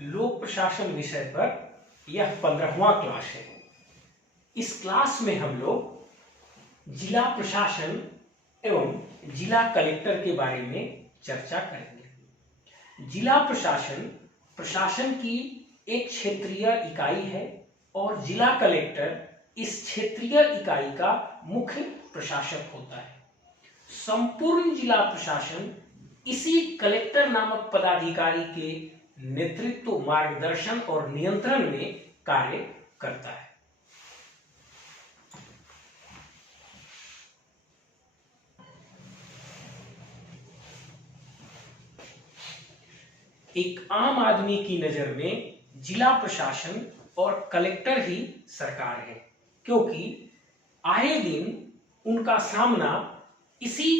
लोक प्रशासन विषय पर यह 15वां क्लास है। इस क्लास में हम लोग जिला प्रशासन एवं जिला कलेक्टर के बारे में चर्चा करेंगे। जिला प्रशासन प्रशासन की एक क्षेत्रीय इकाई है और जिला कलेक्टर इस क्षेत्रीय इकाई का मुख्य प्रशासक होता है। संपूर्ण जिला प्रशासन इसी कलेक्टर नामक पदाधिकारी के नेतृत्व, मार्गदर्शन और नियंत्रण में कार्य करता है। एक आम आदमी की नजर में जिला प्रशासन और कलेक्टर ही सरकार है, क्योंकि आए दिन उनका सामना इसी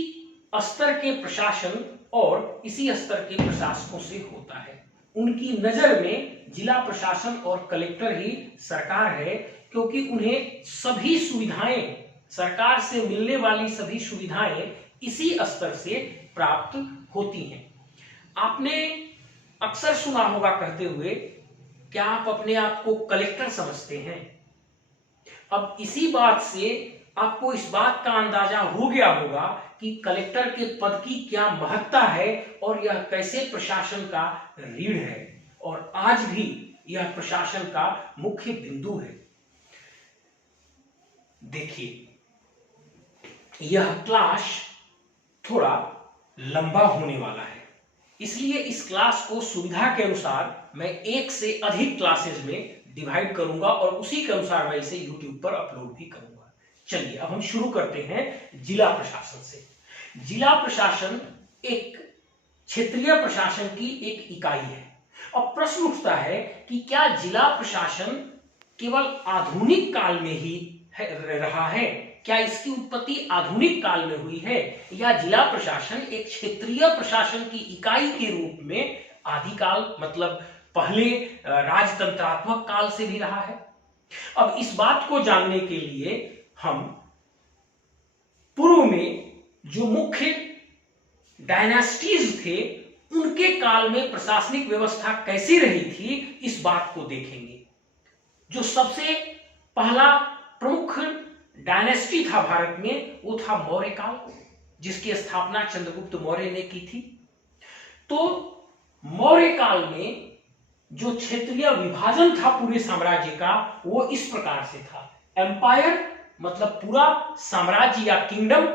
स्तर के प्रशासन और इसी स्तर के प्रशासकों से होता है। उनकी नजर में जिला प्रशासन और कलेक्टर ही सरकार है, क्योंकि उन्हें सभी सुविधाएं, सरकार से मिलने वाली सभी सुविधाएं इसी स्तर से प्राप्त होती हैं। आपने अक्सर सुना होगा कहते हुए, क्या आप अपने आप को कलेक्टर समझते हैं? अब इसी बात से आपको इस बात का अंदाजा हो गया होगा कि कलेक्टर के पद की क्या महत्ता है और यह कैसे प्रशासन का रीढ़ है और आज भी यह प्रशासन का मुख्य बिंदु है। देखिए, यह क्लास थोड़ा लंबा होने वाला है, इसलिए इस क्लास को सुविधा के अनुसार मैं एक से अधिक क्लासेस में डिवाइड करूंगा और उसी के अनुसार मैं इसे YouTube पर अपलोड भी करूंगा। चलिए अब हम शुरू करते हैं जिला प्रशासन से। जिला प्रशासन एक क्षेत्रीय प्रशासन की एक इकाई है। अब प्रश्न उठता है कि क्या जिला प्रशासन केवल आधुनिक काल में ही रहा है? क्या इसकी उत्पत्ति आधुनिक काल में हुई है, या जिला प्रशासन एक क्षेत्रीय प्रशासन की इकाई के रूप में आदिकाल, मतलब पहले राजतंत्रात्मक काल से भी रहा है? अब इस बात को जानने के लिए हम पूर्व में जो मुख्य डायनेस्टीज थे उनके काल में प्रशासनिक व्यवस्था कैसी रही थी, इस बात को देखेंगे। जो सबसे पहला प्रमुख डायनेस्टी था भारत में, वो था मौर्य काल, जिसकी स्थापना चंद्रगुप्त मौर्य ने की थी। तो मौर्य काल में जो क्षेत्रीय विभाजन था पूरे साम्राज्य का, वो इस प्रकार से था। एम्पायर मतलब पूरा साम्राज्य या किंगडम।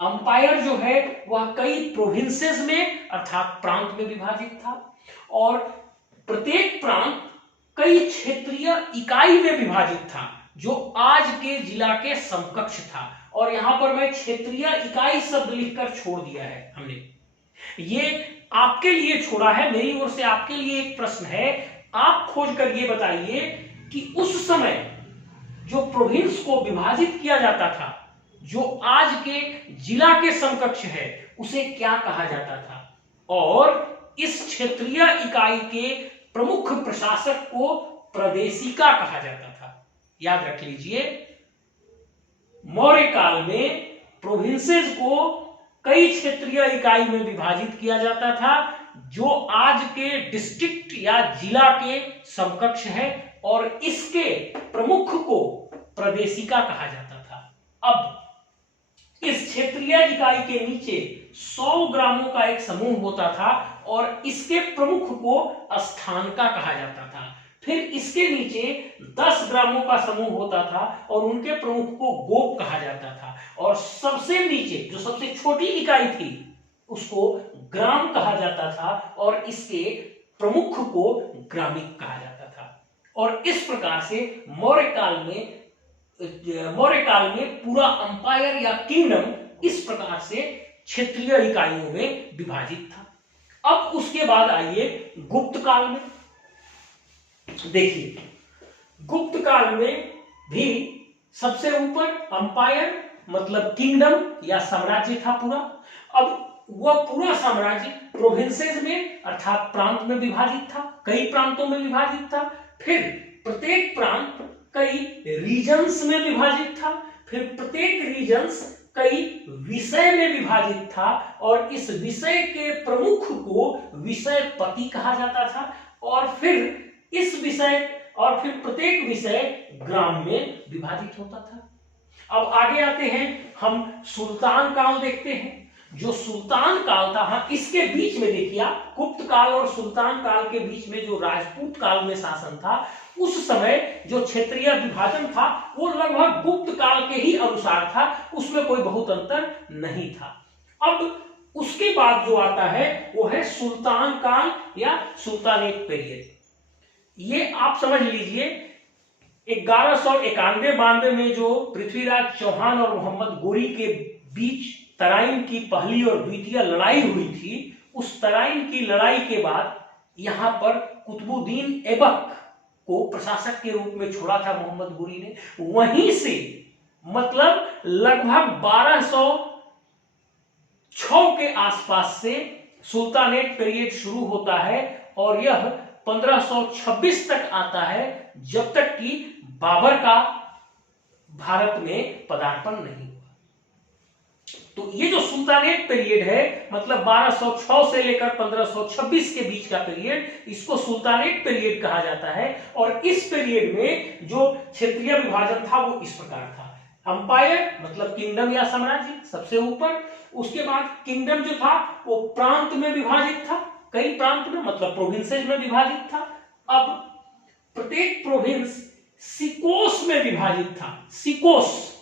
अंपायर जो है वह कई प्रोविंसेस में अर्थात प्रांत में विभाजित था, और प्रत्येक प्रांत कई क्षेत्रीय इकाई में विभाजित था, जो आज के जिला के समकक्ष था। और यहां पर मैं क्षेत्रीय इकाई शब्द लिखकर छोड़ दिया है हमने, ये आपके लिए छोड़ा है। मेरी ओर से आपके लिए एक प्रश्न है, आप खोज कर ये बताइए कि उस समय जो प्रोविंस को विभाजित किया जाता था, जो आज के जिला के समकक्ष है, उसे क्या कहा जाता था? और इस क्षेत्रीय इकाई के प्रमुख प्रशासक को प्रदेशिका कहा जाता था। याद रख लीजिए, मौर्य काल में प्रोविंसेस को कई क्षेत्रीय इकाई में विभाजित किया जाता था, जो आज के डिस्ट्रिक्ट या जिला के समकक्ष है, और इसके प्रमुख को प्रदेशिका कहा जाता था। अब इस क्षेत्रीय इकाई के नीचे 100 ग्रामों का एक समूह होता था, और इसके प्रमुख को स्थानका कहा जाता था। फिर इसके नीचे 10 ग्रामों का समूह होता था, और उनके प्रमुख को गोप कहा जाता था। और सबसे नीचे जो सबसे छोटी इकाई थी, उसको ग्राम कहा जाता था, और इसके प्रमुख को ग्रामिक कहा जाता था। और इस प्रकार से मौर्य काल में पूरा अंपायर या किंगडम इस प्रकार से क्षेत्रीय इकाइयों में विभाजित था। अब उसके बाद आइए गुप्त काल में। देखिए, गुप्त काल में भी सबसे ऊपर अंपायर मतलब किंगडम या साम्राज्य था पूरा। अब वह पूरा साम्राज्य प्रोविंसेस में अर्थात प्रांत में विभाजित था, कई प्रांतों में विभाजित था। फिर प्रत्येक प्रांत कई रीजन्स में विभाजित था, फिर प्रत्येक रीजन्स कई विषय में विभाजित था, और इस विषय के प्रमुख को विषयपति कहा जाता था। और फिर इस विषय और फिर प्रत्येक विषय ग्राम में विभाजित होता था। अब आगे आते हैं, हम सुल्तान काल देखते हैं। जो सुल्तान काल था, हाँ, इसके बीच में देखिए आप, गुप्त काल और सुल्तान काल के बीच में जो राजपूत काल में शासन था, उस समय जो क्षेत्रीय विभाजन था वो लगभग गुप्त काल के ही अनुसार था, उसमें कोई बहुत अंतर नहीं था। अब उसके बाद जो आता है वो है सुल्तान काल या सुल्तानेट पीरियड। ये आप समझ लीजिए 1191-92 में जो पृथ्वीराज चौहान और मोहम्मद गोरी के बीच तराइन की पहली और द्वितीय लड़ाई हुई थी, उस तराइन की लड़ाई के बाद यहां पर कुतुबुद्दीन ऐबक को प्रशासक के रूप में छोड़ा था मोहम्मद गोरी ने। वहीं से मतलब लगभग 1206 के आसपास से सुल्तानेट पीरियड शुरू होता है और यह 1526 तक आता है, जब तक कि बाबर का भारत में पदार्पण नहीं हुआ। तो ये जो सुल्तानेट पीरियड है, मतलब 1206 से लेकर 1526 के बीच का पीरियड, इसको सुल्तानेट पीरियड कहा जाता है। और इस पीरियड में जो क्षेत्रीय विभाजन था वो इस प्रकार था। अंपायर मतलब किंगडम या साम्राज्य सबसे ऊपर, उसके बाद किंगडम जो था वो प्रांत में विभाजित था, कई प्रांत में मतलब प्रोविंसेस में विभाजित था। अब प्रत्येक प्रोविंस सिकोस में विभाजित था, सिकोस,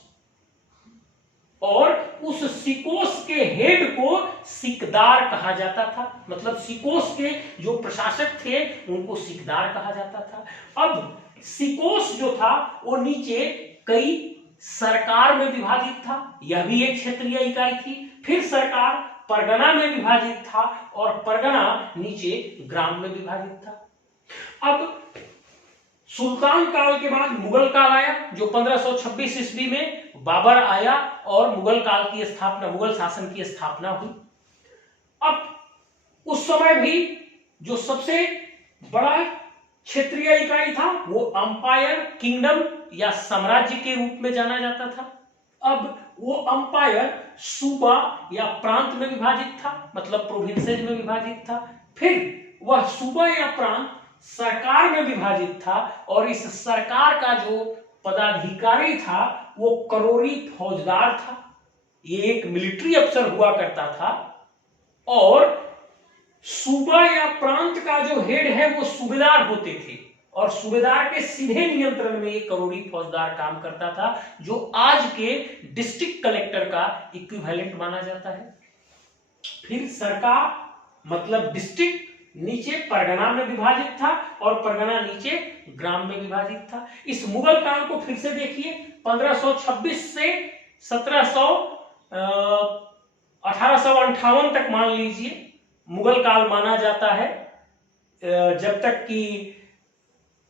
और उस सिकोस के हेड को सिकदार कहा जाता था, मतलब सिकोस के जो प्रशासक थे उनको सिकदार कहा जाता था। अब सिकोस जो था वो नीचे कई सरकार में विभाजित था, यह भी एक क्षेत्रीय इकाई थी। फिर सरकार परगना में विभाजित था और परगना नीचे ग्राम में विभाजित था। अब सुल्तान काल के बाद मुगल काल आया, जो 1526 ईस्वी में बाबर आया और मुगल काल की स्थापना, मुगल शासन की स्थापना हुई। अब उस समय भी जो सबसे बड़ा क्षेत्रीय इकाई था वो अंपायर, किंगडम या साम्राज्य के रूप में जाना जाता था। अब वो अंपायर सूबा या प्रांत में विभाजित था, मतलब प्रोविंसेस में विभाजित था। फिर वह सूबा या प्रांत सरकार में विभाजित था और इस सरकार का जो पदाधिकारी था वो करोरी फौजदार था, ये एक मिलिट्री अफसर हुआ करता था। और सूबा या प्रांत का जो हेड है वो सूबेदार होते थे और सूबेदार के सीधे नियंत्रण में एक करोरी फौजदार काम करता था, जो आज के डिस्ट्रिक्ट कलेक्टर का इक्विवेलेंट माना जाता है। फिर सरकार मतलब डिस्ट्रिक्ट नीचे परगना में विभाजित था और परगना नीचे ग्राम में विभाजित था। इस मुगल काल को फिर से देखिए, 1526 से 1858 तक मान लीजिए मुगल काल माना जाता है, जब तक कि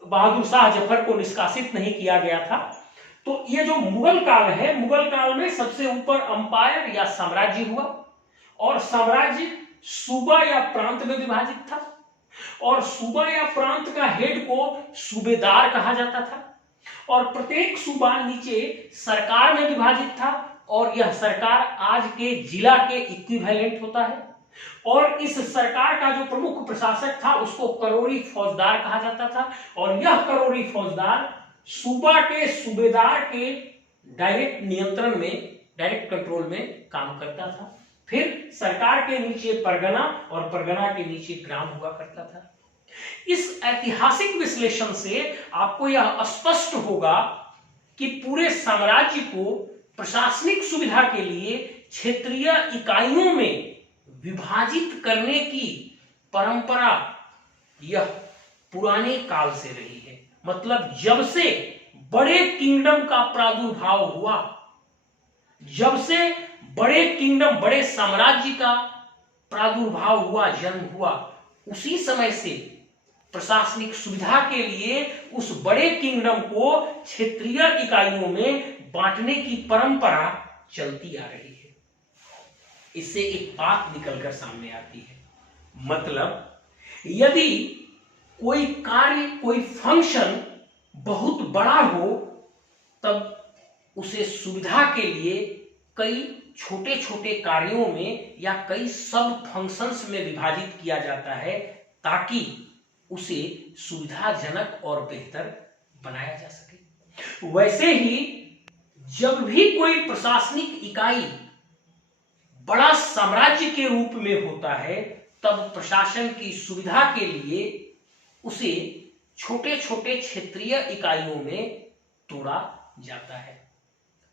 बहादुर शाह जफर को निष्कासित नहीं किया गया था। तो ये जो मुगल काल है, मुगल काल में सबसे ऊपर अंपायर या साम्राज्य हुआ और साम्राज्य सूबा या प्रांत में विभाजित था और सूबा या प्रांत का हेड को सूबेदार कहा जाता था और प्रत्येक सूबा नीचे सरकार में विभाजित था और यह सरकार आज के जिला के इक्विवेलेंट होता है। और इस सरकार का जो प्रमुख प्रशासक था उसको करोरी फौजदार कहा जाता था और यह करोरी फौजदार सूबा के सूबेदार के डायरेक्ट नियंत्रण में, डायरेक्ट कंट्रोल में काम करता था। फिर सरकार के नीचे परगना और परगना के नीचे ग्राम हुआ करता था। इस ऐतिहासिक विश्लेषण से आपको यह स्पष्ट होगा कि पूरे साम्राज्य को प्रशासनिक सुविधा के लिए क्षेत्रीय इकाइयों में विभाजित करने की परंपरा यह पुराने काल से रही है। मतलब जब से बड़े किंगडम का प्रादुर्भाव हुआ, जब से बड़े किंगडम, बड़े साम्राज्य का प्रादुर्भाव हुआ, जन्म हुआ, उसी समय से प्रशासनिक सुविधा के लिए उस बड़े किंगडम को क्षेत्रीय इकाइयों में बांटने की परंपरा चलती आ रही है। इससे एक बात निकलकर सामने आती है, मतलब यदि कोई कार्य, कोई फंक्शन बहुत बड़ा हो तब उसे सुविधा के लिए कई छोटे छोटे कार्यों में या कई सब फंक्शंस में विभाजित किया जाता है, ताकि उसे सुविधाजनक और बेहतर बनाया जा सके। वैसे ही जब भी कोई प्रशासनिक इकाई बड़ा साम्राज्य के रूप में होता है, तब प्रशासन की सुविधा के लिए उसे छोटे छोटे क्षेत्रीय इकाइयों में तोड़ा जाता है।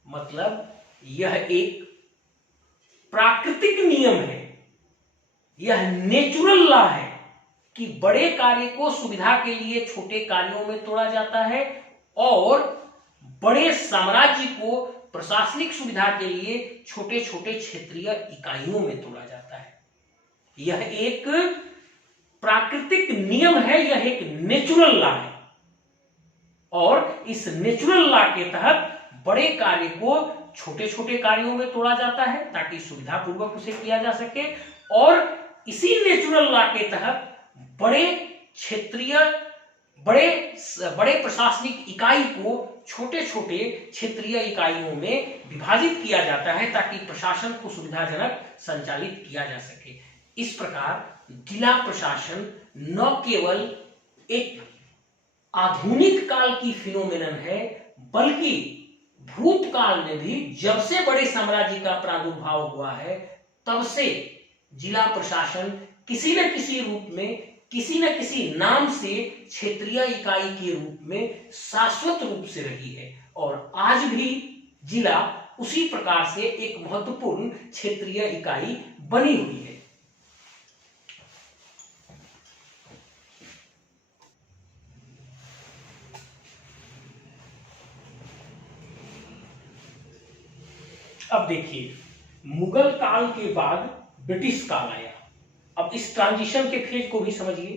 मतलब यह एक प्राकृतिक नियम है, यह नेचुरल लॉ है कि बड़े कार्य को सुविधा के लिए छोटे कार्यों में तोड़ा जाता है और बड़े साम्राज्य को प्रशासनिक सुविधा के लिए छोटे छोटे क्षेत्रीय इकाइयों में तोड़ा जाता है। यह एक प्राकृतिक नियम है, यह एक नेचुरल लॉ है और इस नेचुरल लॉ के तहत बड़े कार्य को छोटे छोटे कार्यों में तोड़ा जाता है ताकि सुविधा पूर्वक उसे किया जा सके और इसी नेचुरल लॉ के तहत बड़े क्षेत्रीय बड़े प्रशासनिक इकाई को छोटे छोटे क्षेत्रीय इकाइयों में विभाजित किया जाता है ताकि प्रशासन को सुविधाजनक संचालित किया जा सके। इस प्रकार जिला प्रशासन न केवल एक आधुनिक काल की फिनोमेनन है, बल्कि भूतकाल में भी जब से बड़े साम्राज्य का प्रादुर्भाव हुआ है, तब से जिला प्रशासन किसी न किसी रूप में, किसी न किसी नाम से क्षेत्रीय इकाई के रूप में शाश्वत रूप से रही है और आज भी जिला उसी प्रकार से एक महत्वपूर्ण क्षेत्रीय इकाई बनी हुई है। अब देखिए, मुगल काल के बाद ब्रिटिश काल आया। अब इस ट्रांजिशन के फेज को भी समझिए।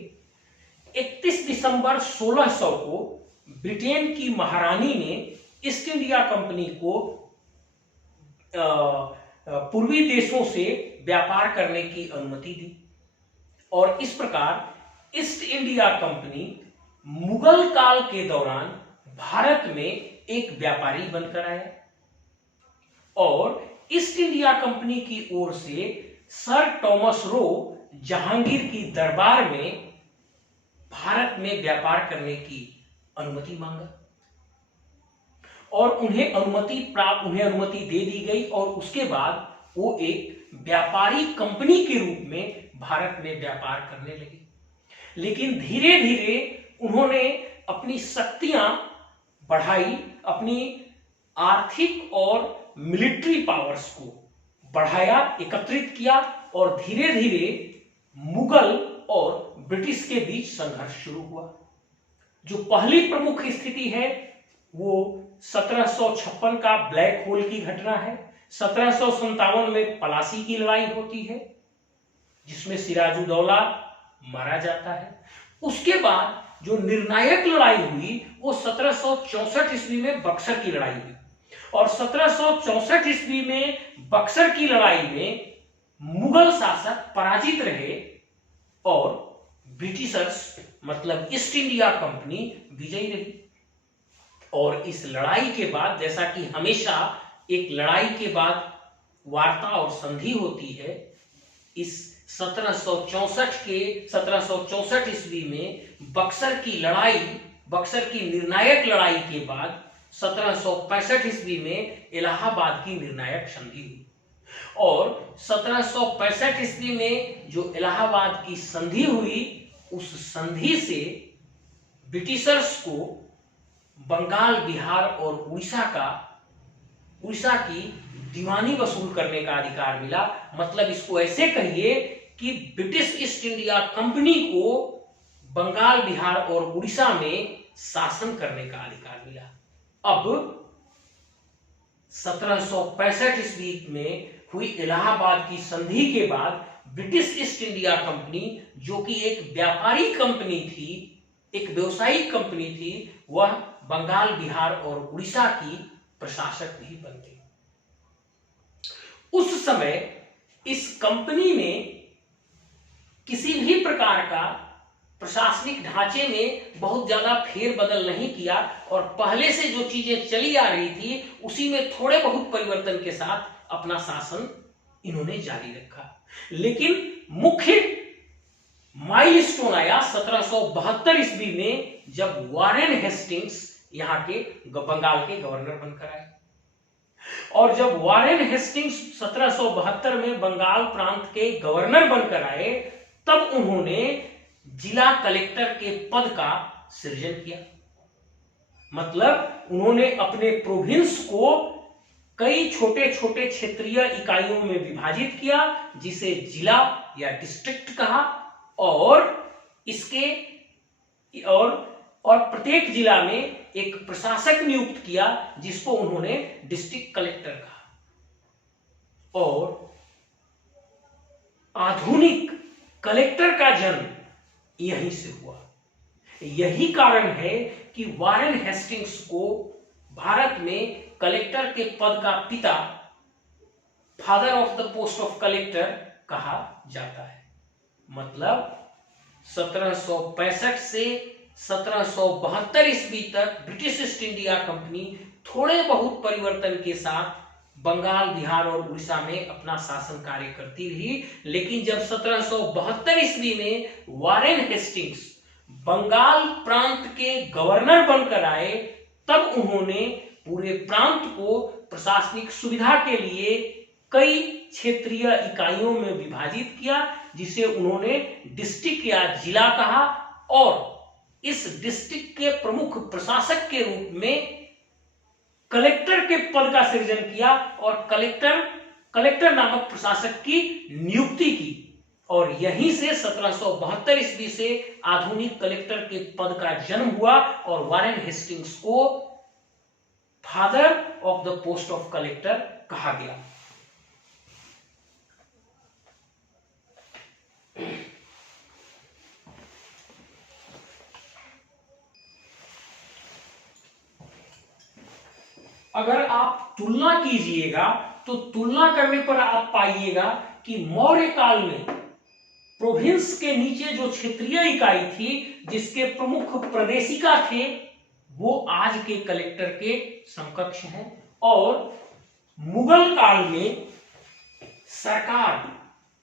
31 दिसंबर 1600 को ब्रिटेन की महारानी ने ईस्ट इंडिया कंपनी को पूर्वी देशों से व्यापार करने की अनुमति दी और इस प्रकार ईस्ट इंडिया कंपनी मुगल काल के दौरान भारत में एक व्यापारी बनकर आया और ईस्ट इंडिया कंपनी की ओर से सर टॉमस रो जहांगीर की दरबार में भारत में व्यापार करने की अनुमति मांगा और उन्हें अनुमति दे दी गई और उसके बाद वो एक व्यापारी कंपनी के रूप में भारत में व्यापार करने लगे। लेकिन धीरे धीरे उन्होंने अपनी शक्तियां बढ़ाई, अपनी आर्थिक और मिलिट्री पावर्स को बढ़ाया, एकत्रित किया और धीरे धीरे मुगल और ब्रिटिश के बीच संघर्ष शुरू हुआ। जो पहली प्रमुख स्थिति है वो 1756 का ब्लैक होल की घटना है। 1757 में पलासी की लड़ाई होती है जिसमें सिराजुद्दौला मारा जाता है। उसके बाद जो निर्णायक लड़ाई हुई वो 1764 ईस्वी में बक्सर की लड़ाई हुई और 1764 ईस्वी में बक्सर की लड़ाई में मुगल शासक पराजित रहे और ब्रिटिशर्स मतलब ईस्ट इंडिया कंपनी विजयी रही। और इस लड़ाई के बाद, जैसा कि हमेशा एक लड़ाई के बाद वार्ता और संधि होती है, इस 1764 ईस्वी में बक्सर की लड़ाई, बक्सर की निर्णायक लड़ाई के बाद 1765 ईस्वी में इलाहाबाद की निर्णायक संधि हुई और 1765 ईस्वी में जो इलाहाबाद की संधि हुई, उस संधि से ब्रिटिशर्स को बंगाल, बिहार और उड़ीसा की दीवानी वसूल करने का अधिकार मिला। मतलब इसको ऐसे कहिए कि ब्रिटिश ईस्ट इंडिया कंपनी को बंगाल, बिहार और उड़ीसा में शासन करने का अधिकार मिला। अब 1765 ईस्वी में हुई इलाहाबाद की संधि के बाद ब्रिटिश ईस्ट इंडिया कंपनी, जो कि एक व्यापारी कंपनी थी, एक व्यवसायिक कंपनी थी, वह बंगाल, बिहार और उड़ीसा की प्रशासक भी बन गई। उस समय इस कंपनी ने किसी भी प्रकार का प्रशासनिक ढांचे में बहुत ज्यादा फेरबदल नहीं किया और पहले से जो चीजें चली आ रही थी उसी में थोड़े बहुत परिवर्तन के साथ अपना शासन इन्होंने जारी रखा। लेकिन मुख्य माइलस्टोन आया 1772 ईस्वी में, जब वारेन हेस्टिंग्स यहाँ के बंगाल के गवर्नर बनकर आए। और जब वारेन हेस्टिंग्स 1772 में बंगाल प्रांत के गवर्नर बनकर आए, तब उन्होंने जिला कलेक्टर के पद का सृजन किया। मतलब उन्होंने अपने प्रोविंस को कई छोटे छोटे क्षेत्रीय इकाइयों में विभाजित किया, जिसे जिला या डिस्ट्रिक्ट कहा, और इसके और प्रत्येक जिला में एक प्रशासक नियुक्त किया, जिसको उन्होंने डिस्ट्रिक्ट कलेक्टर कहा। और आधुनिक कलेक्टर का जन्म यहीं से हुआ। यही कारण है कि वारेन हेस्टिंग्स को भारत में कलेक्टर के पद का पिता, father of the post of collector कहा जाता है। मतलब 1765 से 1772 ईस्वी तक ब्रिटिश ईस्ट इंडिया कंपनी थोड़े बहुत परिवर्तन के साथ बंगाल, बिहार और उड़ीसा में अपना शासन कार्य करती रही। लेकिन जब 1772 ईस्वी में वारेन हेस्टिंग्स बंगाल प्रांत के गवर्नर बनकर आए, तब उन्होंने पूरे प्रांत को प्रशासनिक सुविधा के लिए कई क्षेत्रीय इकाइयों में विभाजित किया, जिसे उन्होंने डिस्ट्रिक्ट या जिला कहा। और इस डिस्ट्रिक्ट के प्रमुख प्रशासक के रूप में कलेक्टर के पद का सृजन किया और कलेक्टर नामक प्रशासक की नियुक्ति की। और यहीं से 1772 ईस्वी से आधुनिक कलेक्टर के पद का जन्म हुआ और वारेन हेस्टिंग्स को father of the post of collector कहा गया। अगर आप तुलना कीजिएगा तो तुलना करने पर आप पाइएगा कि मौर्य काल में प्रोविंस के नीचे जो क्षेत्रीय इकाई थी, जिसके प्रमुख प्रदेशिका थे, वो आज के कलेक्टर के समकक्ष हैं। और मुगल काल में सरकार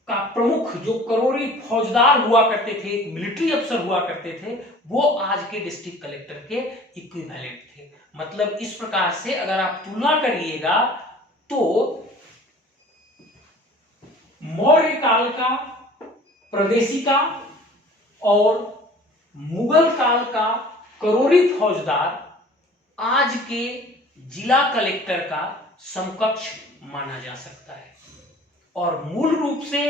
का प्रमुख जो करोरी फौजदार हुआ करते थे, एक मिलिट्री अफसर हुआ करते थे, वो आज के डिस्ट्रिक्ट कलेक्टर के इक्विवेलेंट थे। मतलब इस प्रकार से अगर आप तुलना करिएगा तो मौर्य काल का प्रदेशिका और मुगल काल का करोरी फौजदार आज के जिला कलेक्टर का समकक्ष माना जा सकता है। और मूल रूप से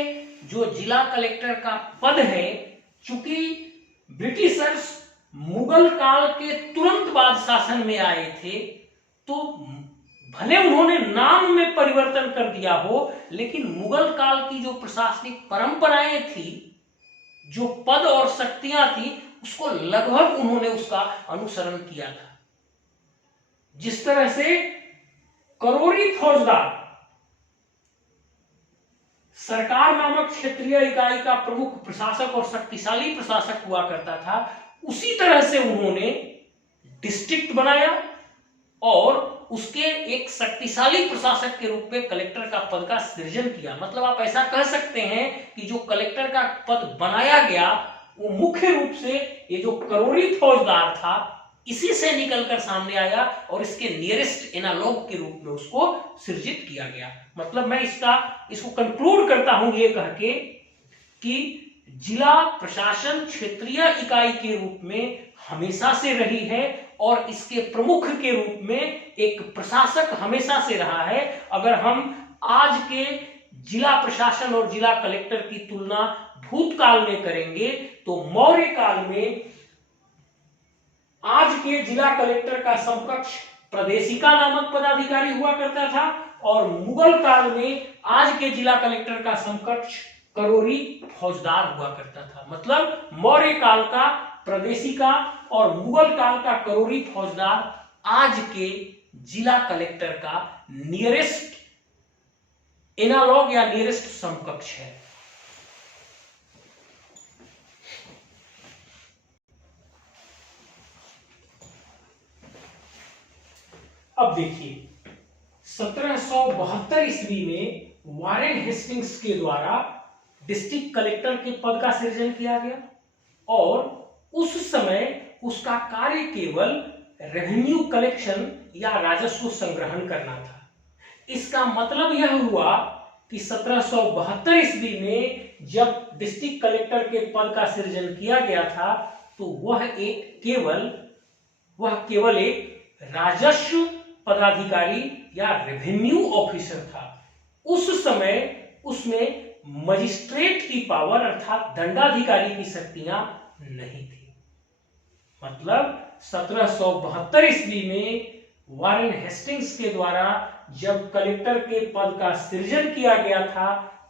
जो जिला कलेक्टर का पद है, चूंकि ब्रिटिशर्स मुगल काल के तुरंत बाद शासन में आए थे, तो भले उन्होंने नाम में परिवर्तन कर दिया हो, लेकिन मुगल काल की जो प्रशासनिक परंपराएं थी, जो पद और शक्तियां थी, उसको लगभग उन्होंने उसका अनुसरण किया था। जिस तरह से करोरी फौजदार सरकार नामक क्षेत्रीय इकाई का प्रमुख प्रशासक और शक्तिशाली प्रशासक हुआ करता था, उसी तरह से उन्होंने डिस्ट्रिक्ट बनाया और उसके एक शक्तिशाली प्रशासक के रूप में कलेक्टर का पद का सृजन किया। मतलब आप ऐसा कह सकते हैं कि जो कलेक्टर का पद बनाया गया, वो मुख्य रूप से ये जो करोरी फौजदार था, इसी से निकलकर सामने आया और इसके नियरेस्ट एनालॉग के रूप में उसको सृजित किया गया। मतलब मैं इसको कंक्लूड करता हूं ये कह के कि जिला प्रशासन क्षेत्रीय इकाई के रूप में हमेशा से रही है और इसके प्रमुख के रूप में एक प्रशासक हमेशा से रहा है। अगर हम आज के जिला प्रशासन और जिला कलेक्टर की तुलना भूतकाल में करेंगे तो मौर्य काल में आज के जिला कलेक्टर का समकक्ष प्रदेशिका नामक पदाधिकारी हुआ करता था और मुगल काल में आज के जिला कलेक्टर का समकक्ष करोरी फौजदार हुआ करता था। मतलब मौर्य काल का प्रदेशिका और मुगल काल का करोरी फौजदार आज के जिला कलेक्टर का नियरेस्ट एनालॉग या नियरेस्ट समकक्ष है। अब देखिए 1772 ईस्वी में वारेन हेस्टिंग्स के द्वारा डिस्ट्रिक्ट कलेक्टर के पद का सृजन किया गया और उस समय उसका कार्य केवल रेवेन्यू कलेक्शन या राजस्व संग्रहण करना था। इसका मतलब यह हुआ कि 1772 ईस्वी में जब डिस्ट्रिक्ट कलेक्टर के पद का सृजन किया गया था तो वह केवल एक राजस्व पदाधिकारी या रेवेन्यू ऑफिसर था। उस समय उसमें मजिस्ट्रेट की पावर अर्थात दंडाधिकारी की शक्तियां नहीं थी। मतलब 1772 ईस्वी में वारेन हेस्टिंग्स के द्वारा जब कलेक्टर के पद का सृजन किया गया था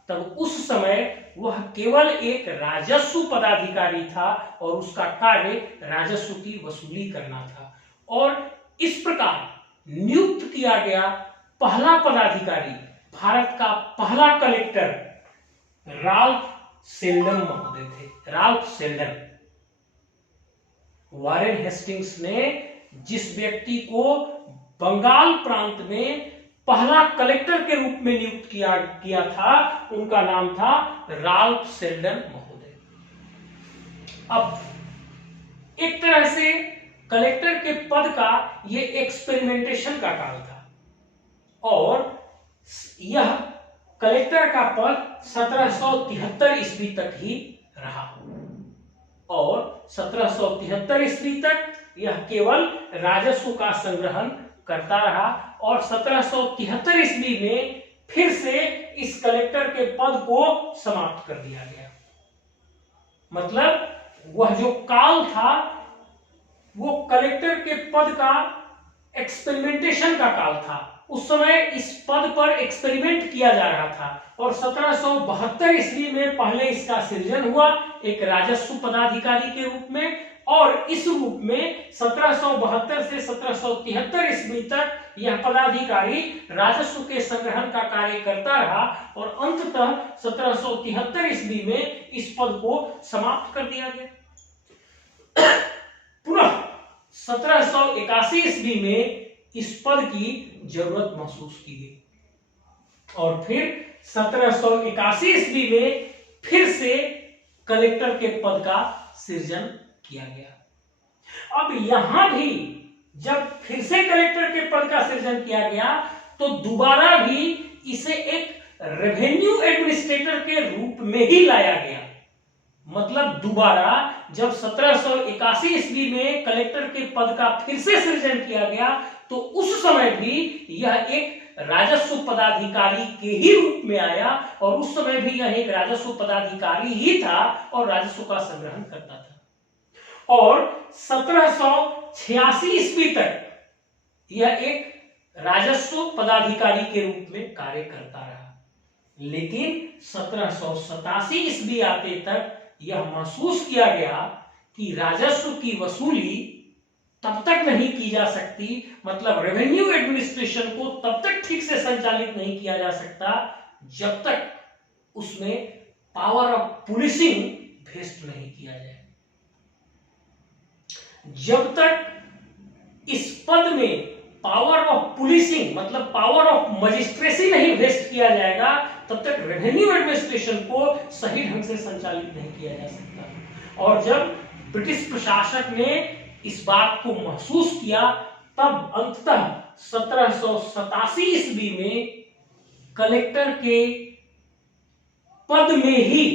तब उस समय वह केवल एक राजस्व पदाधिकारी था और उसका कार्य राजस्व की वसूली करना था। और इस प्रकार नियुक्त किया गया पहला पदाधिकारी, भारत का पहला कलेक्टर राल्फ सेल्डन महोदय थे। Ralph Seldon. वारेन हेस्टिंग्स ने जिस व्यक्ति को बंगाल प्रांत में पहला कलेक्टर के रूप में नियुक्त किया था उनका नाम था राल्फ सेल्डन महोदय। अब एक तरह से कलेक्टर के पद का यह एक्सपेरिमेंटेशन का काल था और यह कलेक्टर का पद 1773 ईस्वी तक ही रहा और 1773 ईस्वी तक यह केवल राजस्व का संग्रहण करता रहा और 1773 ईस्वी में फिर से इस कलेक्टर के पद को समाप्त कर दिया गया। मतलब वह जो काल था वो कलेक्टर के पद का एक्सपेरिमेंटेशन का काल था। उस समय इस पद पर एक्सपेरिमेंट किया जा रहा था और 1772 ईस्वी में पहले इसका सृजन हुआ एक राजस्व पदाधिकारी के रूप में और इस रूप में 1772 से 1773 ईस्वी तक यह पदाधिकारी राजस्व के संग्रहण का कार्य करता रहा और अंततः 1773 ईस्वी में इस पद को समाप्त कर दिया गया। पुनः 1781 ईस्वी में इस पद की जरूरत महसूस की गई और फिर 1781 ईस्वी में फिर से कलेक्टर के पद का सृजन किया गया। अब यहां भी जब फिर से कलेक्टर के पद का सृजन किया गया तो दोबारा भी इसे एक रेवेन्यू एडमिनिस्ट्रेटर के रूप में ही लाया गया। मतलब दोबारा जब 1781 ईस्वी में कलेक्टर के पद का फिर से सृजन किया गया तो उस समय भी यह एक राजस्व पदाधिकारी के ही रूप में आया और उस समय भी यह एक राजस्व पदाधिकारी ही था और राजस्व का संग्रहण करता था और 1786 ईस्वी तक यह एक राजस्व पदाधिकारी के रूप में कार्य करता रहा। लेकिन 1787 ईस्वी आते तक यह महसूस किया गया कि राजस्व की वसूली तब तक नहीं की जा सकती, मतलब रेवेन्यू एडमिनिस्ट्रेशन को तब तक ठीक से संचालित नहीं किया जा सकता जब तक उसमें पावर ऑफ पुलिसिंग वेस्ट नहीं किया जाए। जब तक इस पद में पावर ऑफ पुलिसिंग मतलब पावर ऑफ मजिस्ट्रेसी नहीं वेस्ट किया जाएगा तब तक रेवेन्यू एडमिनिस्ट्रेशन को सही ढंग से संचालित नहीं किया जा सकता। और जब ब्रिटिश प्रशासक ने इस बात को महसूस किया तब अंततः 1787 ईस्वी में कलेक्टर के पद में ही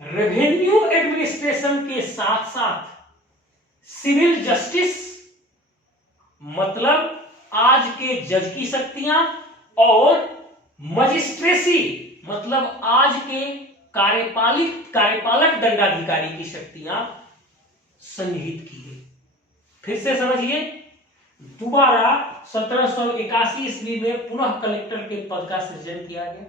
रेवेन्यू एडमिनिस्ट्रेशन के साथ साथ सिविल जस्टिस मतलब आज के जज की शक्तियां और मजिस्ट्रेसी मतलब आज के कार्यपालक दंडाधिकारी की शक्तियां संग्रहित की गई। फिर से समझिए, दोबारा 1781 ईस्वी में पुनः कलेक्टर के पद का सृजन किया गया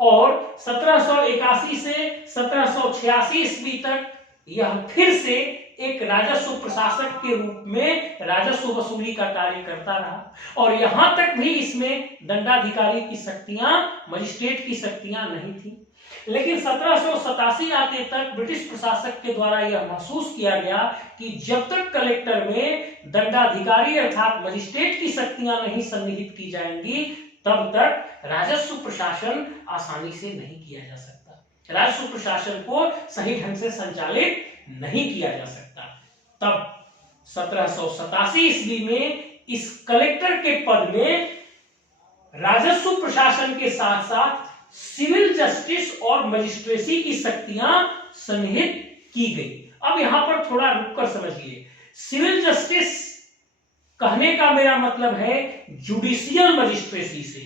और 1781 से 1786 ईस्वी तक यह फिर से एक राजस्व प्रशासक के रूप में राजस्व वसूली का कार्य करता रहा और यहां तक भी इसमें दंडाधिकारी की शक्तियां मजिस्ट्रेट की शक्तियां नहीं थी। लेकिन 1787 आते तक ब्रिटिश प्रशासक के द्वारा यह महसूस किया गया कि जब तक कलेक्टर में दंडाधिकारी अर्थात मजिस्ट्रेट की शक्तियां नहीं संग्रहित की जाएंगी तब तक राजस्व प्रशासन आसानी से नहीं किया जा सकता, राजस्व प्रशासन को सही ढंग से संचालित नहीं किया जा सकता। तब 1787 ईस्वी में इस कलेक्टर के पद में राजस्व प्रशासन के साथ साथ सिविल जस्टिस और मजिस्ट्रेसी की शक्तियां सन्निहित की गई। अब यहां पर थोड़ा रुककर समझिए, सिविल जस्टिस कहने का मेरा मतलब है जुडिशियल मजिस्ट्रेसी से,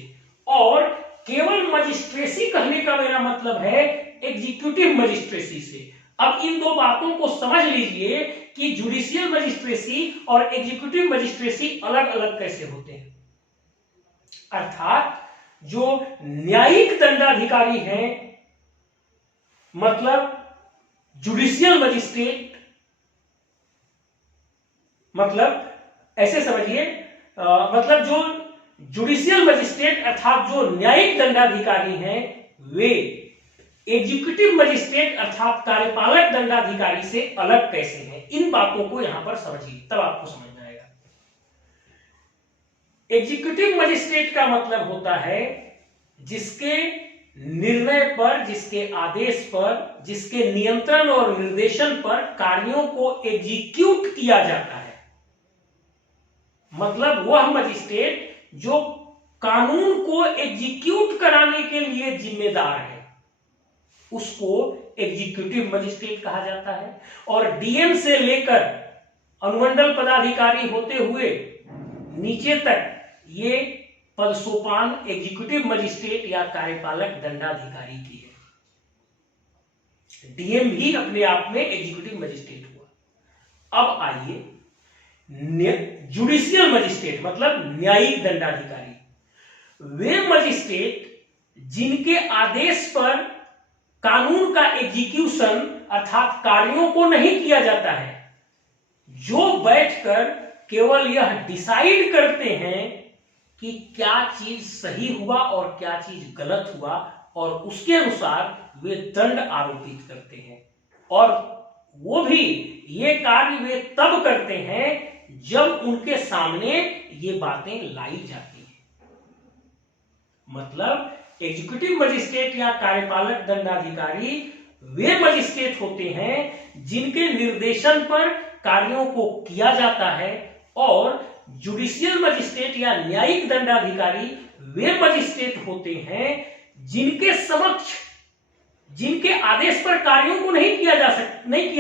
और केवल मजिस्ट्रेसी कहने का मेरा मतलब है एग्जीक्यूटिव मजिस्ट्रेसी से। अब इन दो बातों को समझ लीजिए कि जुडिशियल मजिस्ट्रेसी और एग्जीक्यूटिव मजिस्ट्रेसी अलग अलग कैसे होते हैं। अर्थात जो न्यायिक दंडाधिकारी हैं, मतलब जुडिशियल मजिस्ट्रेट, मतलब ऐसे समझिए, मतलब जो जुडिशियल मजिस्ट्रेट अर्थात जो न्यायिक दंडाधिकारी हैं, वे एग्जीक्यूटिव मजिस्ट्रेट अर्थात कार्यपालक दंडाधिकारी से अलग कैसे हैं। इन बातों को यहां पर समझिए, तब आपको समझ में आएगा। एग्जीक्यूटिव मजिस्ट्रेट का मतलब होता है जिसके निर्णय पर, जिसके आदेश पर, जिसके नियंत्रण और निर्देशन पर कार्यों को एग्जीक्यूट किया जाता है। मतलब वह मजिस्ट्रेट जो कानून को एग्जीक्यूट कराने के लिए जिम्मेदार है, उसको एग्जीक्यूटिव मजिस्ट्रेट कहा जाता है। और डीएम से लेकर अनुमंडल पदाधिकारी होते हुए नीचे तक ये पद सोपान एग्जीक्यूटिव मजिस्ट्रेट या कार्यपालक दंडाधिकारी की है। डीएम भी अपने आप में एग्जीक्यूटिव मजिस्ट्रेट हुआ। अब आइए जुडिशियल मजिस्ट्रेट मतलब न्यायिक दंडाधिकारी, वे मजिस्ट्रेट जिनके आदेश पर कानून का एग्जीक्यूशन अर्थात कार्यों को नहीं किया जाता है, जो बैठकर केवल यह डिसाइड करते हैं कि क्या चीज सही हुआ और क्या चीज गलत हुआ, और उसके अनुसार वे दंड आरोपित करते हैं। और वो भी ये कार्य वे तब करते हैं जब उनके सामने ये बातें लाई जाती हैं। मतलब एग्जीक्यूटिव मजिस्ट्रेट या कार्यपालक दंडाधिकारी वे मजिस्ट्रेट होते हैं जिनके निर्देशन पर कार्यों को किया जाता है, और जुडिशियल मजिस्ट्रेट या न्यायिक दंडाधिकारी वे मजिस्ट्रेट होते हैं जिनके समक्ष, जिनके आदेश पर कार्यों को नहीं किया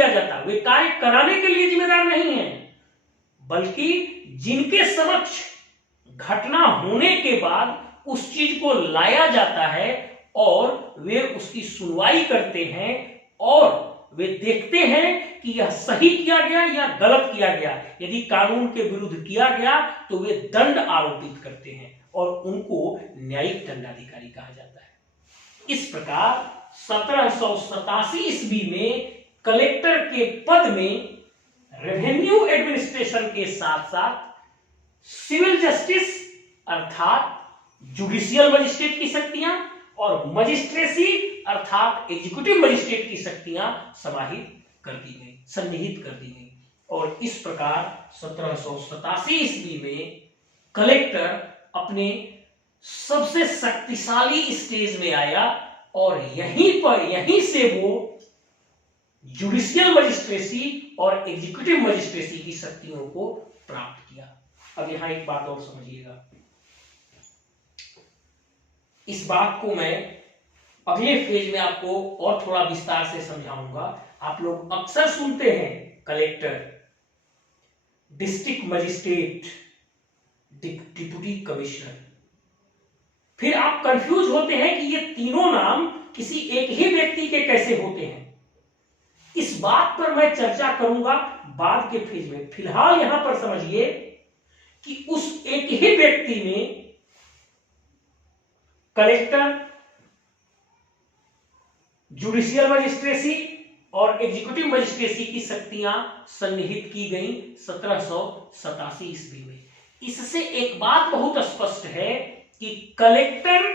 जाता। वे कार्य कराने के लिए जिम्मेदार नहीं हैं, बल्कि जिनके समक्ष घटना होने के बाद उस चीज को लाया जाता है और वे उसकी सुनवाई करते हैं, और वे देखते हैं कि यह सही किया गया या गलत किया गया। यदि कानून के विरुद्ध किया गया तो वे दंड आरोपित करते हैं, और उनको न्यायिक दंडाधिकारी कहा जाता है। इस प्रकार 1787 ईस्वी में कलेक्टर के पद में रेवेन्यू एडमिनिस्ट्रेशन के साथ साथ सिविल जस्टिस अर्थात जुडिशियल मजिस्ट्रेट की शक्तियां और मजिस्ट्रेसी अर्थात एग्जीक्यूटिव मजिस्ट्रेट की शक्तियां समाहित कर दी गई, सन्निहित कर दी गई। और इस प्रकार 1787 ईस्वी में कलेक्टर अपने सबसे शक्तिशाली स्टेज में आया, और यहीं से वो जुडिशियल मजिस्ट्रेसी और एग्जीक्यूटिव मजिस्ट्रेसी की शक्तियों को प्राप्त किया। अब यहां एक बात और समझिएगा, इस बात को मैं अगले फेज में आपको और थोड़ा विस्तार से समझाऊंगा। आप लोग अक्सर सुनते हैं collector, district magistrate, deputy commissioner, फिर आप कंफ्यूज होते हैं कि ये तीनों नाम किसी एक ही व्यक्ति के कैसे होते हैं। इस बात पर मैं चर्चा करूंगा बाद के फेज में। फिलहाल यहां पर समझिए कि उस एक ही व्यक्ति में कलेक्टर, जुडिशियल मजिस्ट्रेसी और एग्जीक्यूटिव मजिस्ट्रेसी की शक्तियां सन्निहित की गई 1787 ईस्वी में। इससे एक बात बहुत स्पष्ट है कि कलेक्टर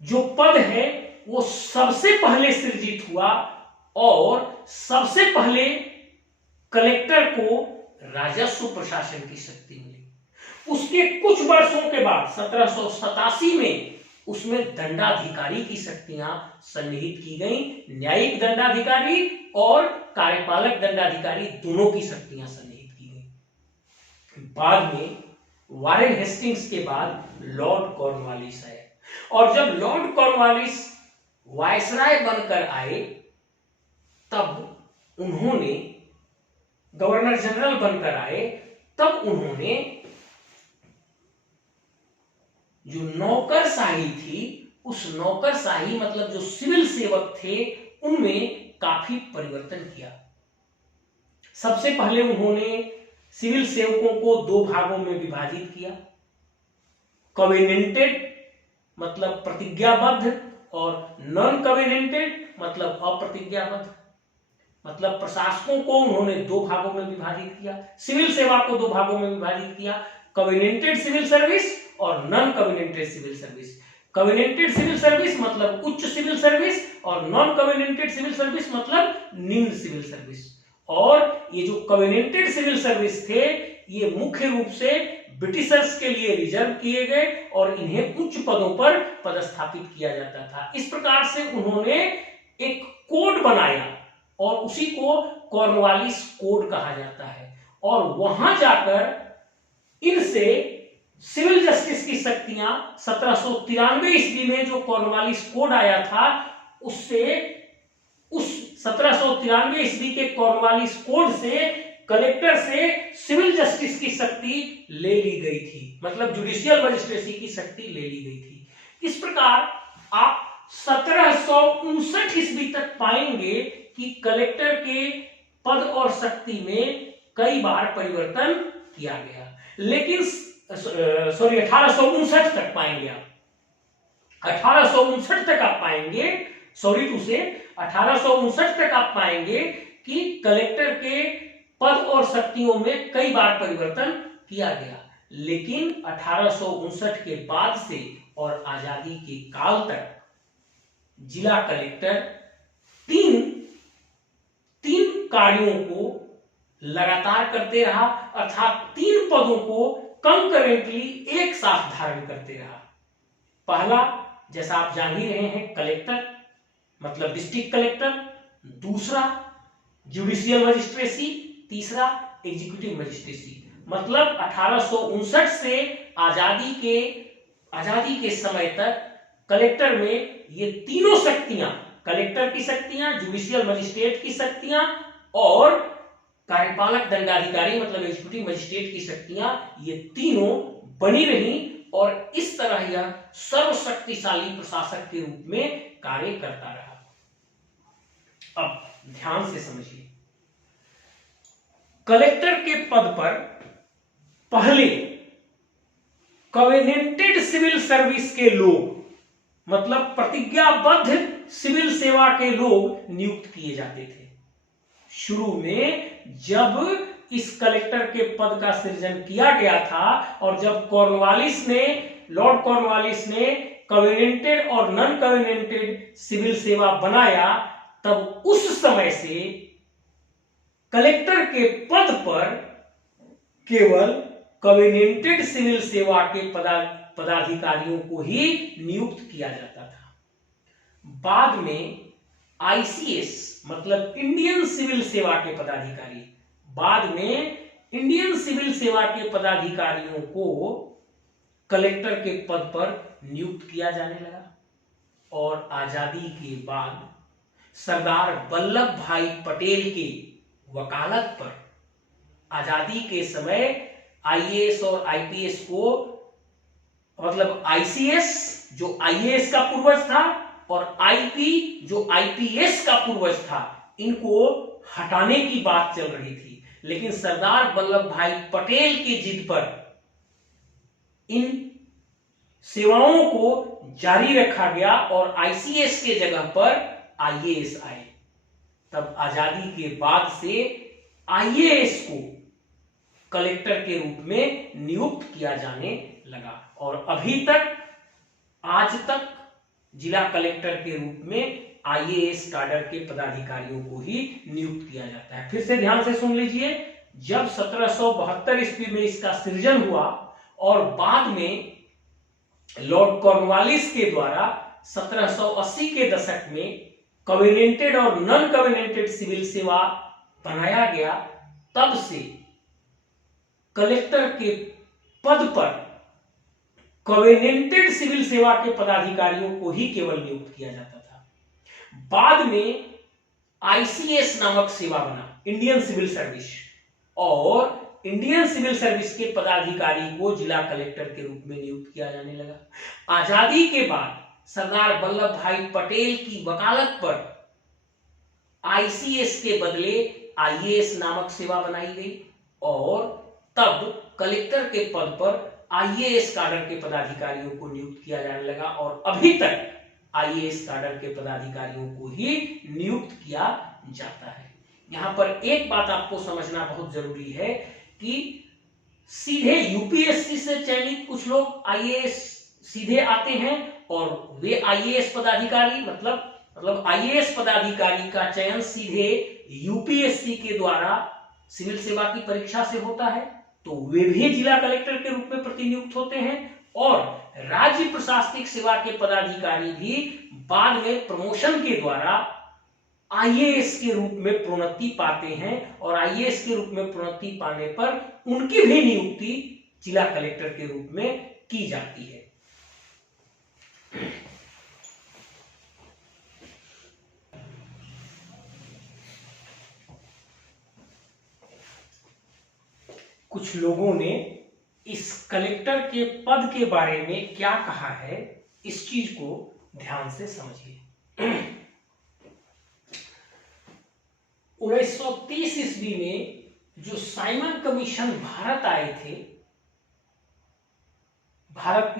जो पद है वो सबसे पहले सृजित हुआ, और सबसे पहले कलेक्टर को राजस्व प्रशासन की शक्ति मिली। उसके कुछ वर्षों के बाद 1787 में उसमें दंडाधिकारी की शक्तियां सन्निहित की गई। न्यायिक दंडाधिकारी और कार्यपालक दंडाधिकारी दोनों की शक्तियां सन्निहित की गई। बाद में वारेन हेस्टिंग्स के बाद लॉर्ड कॉर्नवालिस आए, और जब लॉर्ड कॉर्नवालिस वायसराय बनकर आए तब उन्होंने, गवर्नर जनरल बनकर आए, तब उन्होंने जो नौकरशाही थी, उस नौकरशाही मतलब जो सिविल सेवक थे, उनमें काफी परिवर्तन किया। सबसे पहले उन्होंने सिविल सेवकों को दो भागों में विभाजित किया। कवेनेंटेड मतलब प्रतिज्ञाबद्ध और नॉन कवेनेंटेड मतलब अप्रतिज्ञाबद्ध। मतलब प्रशासकों को उन्होंने दो भागों में विभाजित किया, सिविल सेवा को दो भागों में विभाजित किया, कवेनेंटेड सिविल सर्विस और non covenanted civil service. Covenanted civil service मतलब उच्च सिविल सर्विस और नॉन कवेनेंटेड सिविल सर्विस मतलब निम्न सिविल सर्विस। और ये जो कवेनेंटेड सिविल सर्विस थे, ये मुख्य रूप से ब्रिटिशर्स के लिए रिजर्व किए गए और इन्हें उच्च पदों पर पदस्थापित किया जाता था। इस प्रकार से उन्होंने एक कोड बनाया और उसी को कॉर्नवालिस कोड कहा जाता है। और वहां जाकर इनसे सिविल जस्टिस की शक्तियां 1793 ईस्वी में जो कॉर्नवालिस कोड आया था, उससे उस 1793 ईस्वी के कॉर्नवालिस कोड से कलेक्टर से सिविल जस्टिस की शक्ति ले ली गई थी, मतलब जुडिशियल मजिस्ट्रेसी की शक्ति ले ली गई थी। इस प्रकार आप 1759 ईस्वी तक पाएंगे कि कलेक्टर के पद और शक्ति में कई बार परिवर्तन किया गया। लेकिन 1859 तक पाएंगे आप, 1859 तक आप पाएंगे, 1859 तक आप पाएंगे कि कलेक्टर के पद और शक्तियों में कई बार परिवर्तन किया गया। लेकिन 1859 के बाद से और आजादी के काल तक जिला कलेक्टर तीन कार्यों को लगातार करते रहा, अर्थात तीन पदों को कंकरेंटली एक साथ धारण करते रहा। पहला, जैसा आप जान ही रहे हैं, कलेक्टर मतलब डिस्ट्रिक्ट कलेक्टर, दूसरा जुडिशियल मजिस्ट्रेसी, तीसरा एग्जीक्यूटिव मजिस्ट्रेसी। मतलब 1859 से आजादी के समय तक कलेक्टर में ये तीनों शक्तियां, कलेक्टर की शक्तियां, जुडिशियल मजिस्ट्रेट की शक्तियां और कार्यपालक दंडाधिकारी मतलब एग्जीक्यूटिव मजिस्ट्रेट की शक्तियां, ये तीनों बनी रही और इस तरह यह सर्वशक्तिशाली प्रशासक के रूप में कार्य करता रहा। अब ध्यान से समझिए, कलेक्टर के पद पर पहले कवेनेंटेड सिविल सर्विस के लोग मतलब प्रतिज्ञाबद्ध सिविल सेवा के लोग नियुक्त किए जाते थे। शुरू में जब इस कलेक्टर के पद का सृजन किया गया था और जब लॉर्ड कॉर्नवालिस ने कवेनेंटेड और नॉन कवेनेंटेड सिविल सेवा बनाया, तब उस समय से कलेक्टर के पद पर केवल कवेनेंटेड सिविल सेवा के पदाधिकारियों को ही नियुक्त किया जाता था। बाद में आईसीएस मतलब इंडियन सिविल सेवा के पदाधिकारी, बाद में इंडियन सिविल सेवा के पदाधिकारियों को कलेक्टर के पद पर नियुक्त किया जाने लगा। और आजादी के बाद सरदार वल्लभ भाई पटेल के वकालत पर आजादी के समय आईएएस और आईपीएस को, मतलब आईसीएस जो आईएएस का पूर्वज था और आईपी जो आईपीएस का पूर्वज था, इनको हटाने की बात चल रही थी। लेकिन सरदार वल्लभ भाई पटेल की जिद पर इन सेवाओं को जारी रखा गया और आईसीएस के जगह पर आईएएस आए। तब आजादी के बाद से आईएएस को कलेक्टर के रूप में नियुक्त किया जाने लगा और अभी तक, आज तक जिला कलेक्टर के रूप में आईएएस कैडर के पदाधिकारियों को ही नियुक्त किया जाता है। फिर से ध्यान से सुन लीजिए, जब 1772 ईस्वी में इसका सृजन हुआ और बाद में लॉर्ड कॉर्नवालिस के द्वारा 1780 के दशक में कवेनेंटेड और नॉन कवेनेंटेड सिविल सेवा बनाया गया, तब से कलेक्टर के पद पर कवेनेंटेड सिविल सेवा के पदाधिकारियों को ही केवल नियुक्त किया जाता था। बाद में आईसीएस नामक सेवा बना, इंडियन सिविल सर्विस, और इंडियन सिविल सर्विस के पदाधिकारी को जिला कलेक्टर के रूप में नियुक्त किया जाने लगा। आजादी के बाद सरदार वल्लभ भाई पटेल की वकालत पर आईसीएस के बदले आईएएस नामक सेवा बनाई गई और तब कलेक्टर के पद पर आईएएस काडर के पदाधिकारियों को नियुक्त किया जाने लगा और अभी तक आईएएस काडर के पदाधिकारियों को ही नियुक्त किया जाता है। यहां पर एक बात आपको समझना बहुत जरूरी है कि सीधे यूपीएससी से चयनित कुछ लोग आईएएस सीधे आते हैं और वे आईएएस पदाधिकारी मतलब आईएएस पदाधिकारी का चयन सीधे यूपीएससी के द्वारा सिविल सेवा की परीक्षा से होता है, तो वे भी जिला कलेक्टर के रूप में प्रतिनियुक्त होते हैं। और राज्य प्रशासनिक सेवा के पदाधिकारी भी बाद में प्रमोशन के द्वारा आईएएस के रूप में प्रोन्नति पाते हैं और आईएएस के रूप में प्रोन्नति पाने पर उनकी भी नियुक्ति जिला कलेक्टर के रूप में की जाती है। कुछ लोगों ने इस कलेक्टर के पद के बारे में क्या कहा है, इस चीज को ध्यान से समझिए। 1930 ईस्वी में जो साइमन कमीशन भारत आए थे, भारत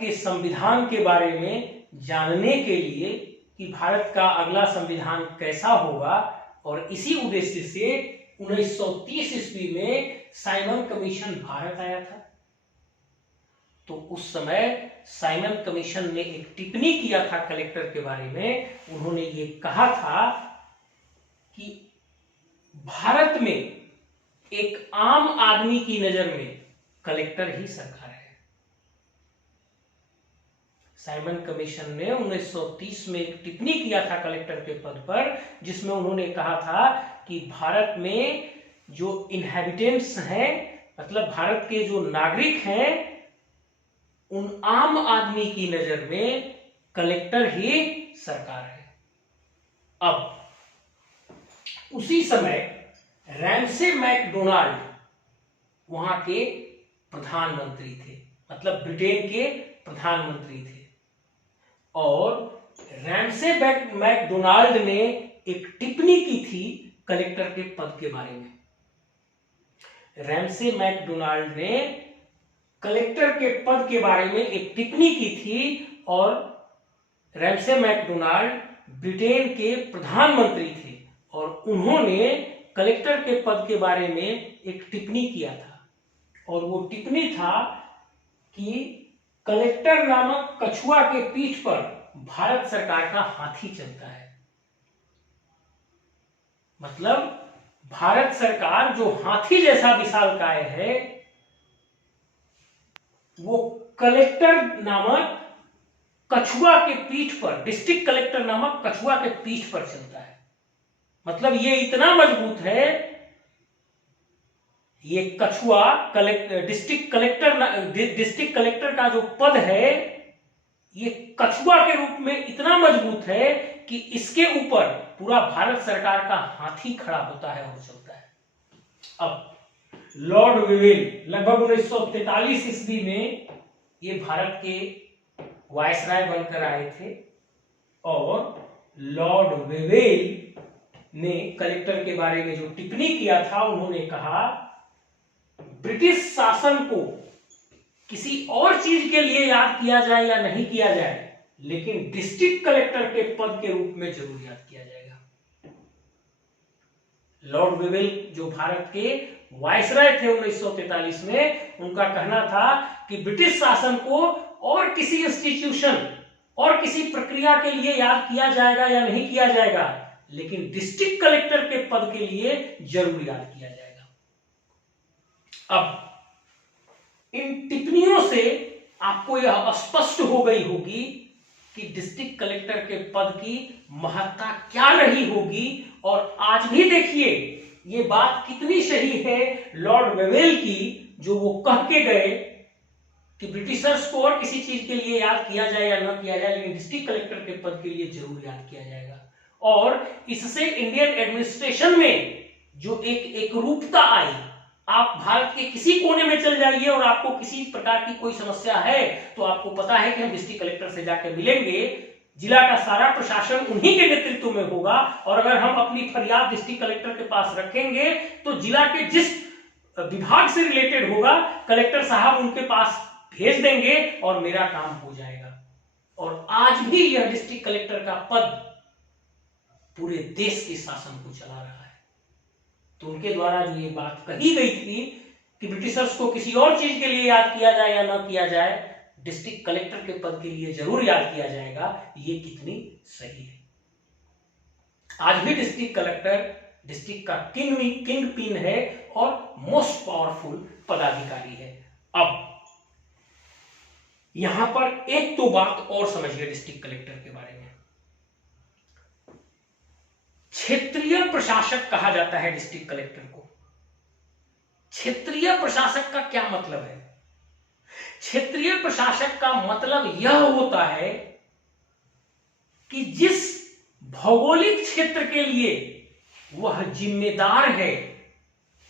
के संविधान के बारे में जानने के लिए कि भारत का अगला संविधान कैसा होगा, और इसी उद्देश्य से 1930 ईस्वी में साइमन कमीशन भारत आया था। तो उस समय साइमन कमीशन ने एक टिप्पणी किया था कलेक्टर के बारे में। उन्होंने ये कहा था कि भारत में एक आम आदमी की नजर में कलेक्टर ही सरकार है। साइमन कमीशन ने 1930 में एक टिप्पणी किया था कलेक्टर के पद पर, जिसमें उन्होंने कहा था कि भारत में जो इनहैबिटेंट्स हैं, मतलब भारत के जो नागरिक हैं, उन आम आदमी की नजर में कलेक्टर ही सरकार है। अब उसी समय रैमसे मैकडोनाल्ड वहां के प्रधानमंत्री थे, मतलब ब्रिटेन के प्रधानमंत्री थे, और रैमसे मैकडोनाल्ड ने एक टिप्पणी की थी कलेक्टर के पद के बारे में। रैमसे मैकडोनाल्ड ने कलेक्टर के पद के बारे में एक टिप्पणी की थी, और रैमसे मैकडोनाल्ड ब्रिटेन के प्रधानमंत्री थे और उन्होंने कलेक्टर के पद के बारे में एक टिप्पणी किया था, और वो टिप्पणी था कि कलेक्टर नामक कछुआ के पीठ पर भारत सरकार का हाथी चलता है। मतलब भारत सरकार जो हाथी जैसा विशालकाय है, वो कलेक्टर नामक कछुआ के पीठ पर, डिस्ट्रिक्ट कलेक्टर नामक कछुआ के पीठ पर चलता है। मतलब ये इतना मजबूत है, ये कछुआ डिस्ट्रिक्ट कलेक्टर का जो पद है, ये कछुआ के रूप में इतना मजबूत है कि इसके ऊपर पूरा भारत सरकार का हाथी खड़ा होता है और चलता है। अब लॉर्ड वेवेल लगभग 1943 ईस्वी में ये भारत के वायसराय बनकर आए थे, और लॉर्ड वेवेल ने कलेक्टर के बारे में जो टिप्पणी किया था, उन्होंने कहा ब्रिटिश शासन को किसी और चीज के लिए याद किया जाए या नहीं किया जाए, लेकिन डिस्ट्रिक्ट कलेक्टर के पद के रूप में जरूर याद किया जाएगा। लॉर्ड वेवेल जो भारत के वायसराय थे 1943 में, उनका कहना था कि ब्रिटिश शासन को और किसी इंस्टीट्यूशन और किसी प्रक्रिया के लिए याद किया जाएगा या नहीं किया जाएगा, लेकिन डिस्ट्रिक्ट कलेक्टर के पद के लिए जरूर याद किया जाएगा। अब इन टिप्पणियों से आपको यह स्पष्ट हो गई होगी कि डिस्ट्रिक्ट कलेक्टर के पद की महत्ता क्या रही होगी। और आज भी देखिए ये बात कितनी सही है लॉर्ड वेवेल की, जो वो कह के गए कि ब्रिटिशर्स को और किसी चीज के लिए याद किया जाए या न किया जाए, लेकिन डिस्ट्रिक्ट कलेक्टर के पद के लिए जरूर याद किया जाएगा। और इससे इंडियन एडमिनिस्ट्रेशन में जो एक एकरूपता आई, आप भारत के किसी कोने में चल जाइए और आपको किसी प्रकार की कोई समस्या है तो आपको पता है कि हम डिस्ट्रिक्ट कलेक्टर से जाकर मिलेंगे, जिला का सारा प्रशासन उन्हीं के नेतृत्व में होगा। और अगर हम अपनी फरियाद डिस्ट्रिक्ट कलेक्टर के पास रखेंगे तो जिला के जिस विभाग से रिलेटेड होगा कलेक्टर साहब उनके पास भेज देंगे और मेरा काम हो जाएगा। और आज भी यह डिस्ट्रिक्ट कलेक्टर का पद पूरे देश के शासन को चला रहा है। तो उनके द्वारा जो ये बात कही गई थी कि ब्रिटिशर्स को किसी और चीज के लिए याद किया जाए या ना किया जाए, डिस्ट्रिक्ट कलेक्टर के पद के लिए जरूर याद किया जाएगा, ये कितनी सही है। आज भी डिस्ट्रिक्ट कलेक्टर डिस्ट्रिक्ट का किंग पिन है और मोस्ट पावरफुल पदाधिकारी है। अब यहां पर एक तो बात और समझिए डिस्ट्रिक्ट कलेक्टर के बारे में। क्षेत्रीय प्रशासक कहा जाता है डिस्ट्रिक्ट कलेक्टर को। क्षेत्रीय प्रशासक का क्या मतलब है? क्षेत्रीय प्रशासक का मतलब यह होता है कि जिस भौगोलिक क्षेत्र के लिए वह जिम्मेदार है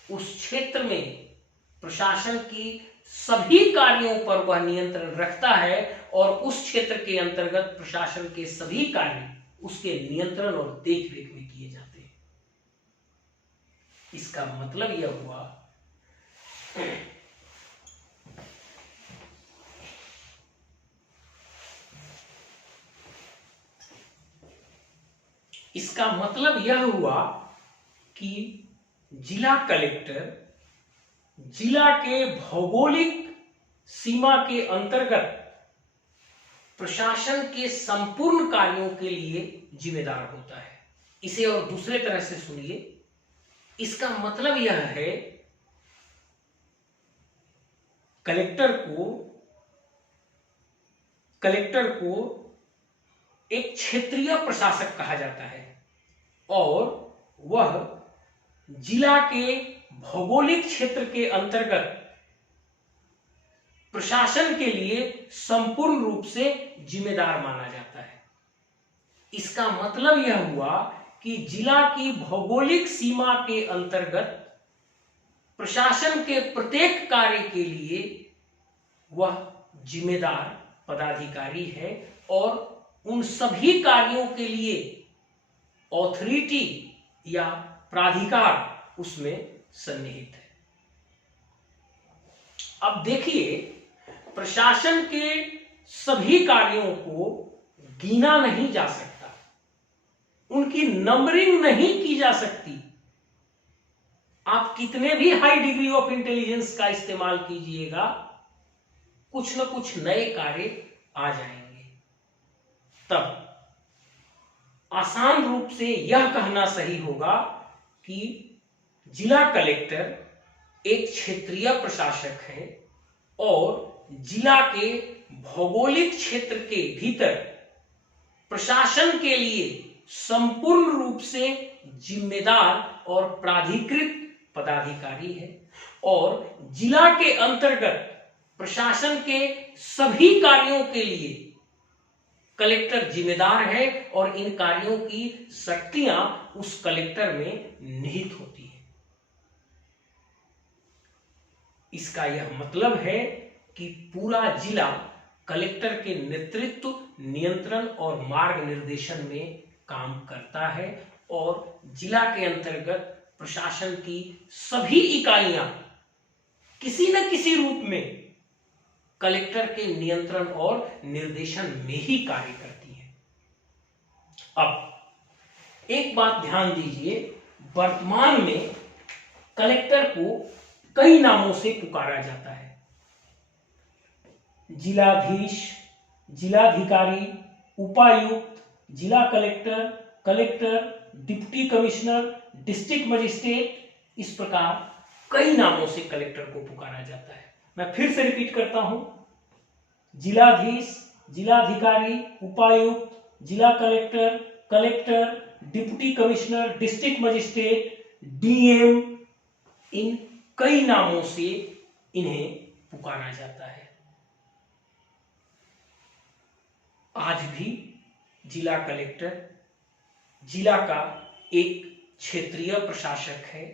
उस क्षेत्र में प्रशासन की सभी कार्यों पर वह नियंत्रण रखता है और उस क्षेत्र के अंतर्गत प्रशासन के सभी कार्य उसके नियंत्रण और देखरेख में किए जाते हैं। इसका मतलब यह हुआ कि जिला कलेक्टर जिला के भौगोलिक सीमा के अंतर्गत प्रशासन के संपूर्ण कार्यों के लिए जिम्मेदार होता है। इसे और दूसरे तरह से सुनिए, इसका मतलब यह है कलेक्टर को एक क्षेत्रीय प्रशासक कहा जाता है और वह जिला के भौगोलिक क्षेत्र के अंतर्गत प्रशासन के लिए संपूर्ण रूप से जिम्मेदार माना जाता है। इसका मतलब यह हुआ कि जिला की भौगोलिक सीमा के अंतर्गत प्रशासन के प्रत्येक कार्य के लिए वह जिम्मेदार पदाधिकारी है और उन सभी कार्यों के लिए ऑथोरिटी या प्राधिकार उसमें सन्निहित है। अब देखिए, प्रशासन के सभी कार्यों को गिना नहीं जा सकता, उनकी नंबरिंग नहीं की जा सकती। आप कितने भी हाई डिग्री ऑफ इंटेलिजेंस का इस्तेमाल कीजिएगा, कुछ न कुछ नए कार्य आ जाएंगे। तब आसान रूप से यह कहना सही होगा कि जिला कलेक्टर एक क्षेत्रीय प्रशासक है और जिला के भौगोलिक क्षेत्र के भीतर प्रशासन के लिए संपूर्ण रूप से जिम्मेदार और प्राधिकृत पदाधिकारी है और जिला के अंतर्गत प्रशासन के सभी कार्यों के लिए कलेक्टर जिम्मेदार है और इन कार्यों की शक्तियां उस कलेक्टर में निहित होती है। इसका यह मतलब है कि पूरा जिला कलेक्टर के नेतृत्व, नियंत्रण और मार्ग निर्देशन में काम करता है और जिला के अंतर्गत प्रशासन की सभी इकाइयां किसी न किसी रूप में कलेक्टर के नियंत्रण और निर्देशन में ही कार्य करती है। अब एक बात ध्यान दीजिए, वर्तमान में कलेक्टर को कई नामों से पुकारा जाता है। जिलाधीश, जिलाधिकारी, उपायुक्त, जिला collector, collector, deputy commissioner, district magistrate, इस प्रकार कई नामों से कलेक्टर को पुकारा जाता है। मैं फिर से रिपीट करता हूं, जिलाधीश, जिलाधिकारी, उपायुक्त, जिला collector, collector, deputy commissioner, district magistrate, DM, इन कई नामों से इन्हें पुकारा जाता है। आज भी जिला कलेक्टर जिला का एक क्षेत्रीय प्रशासक है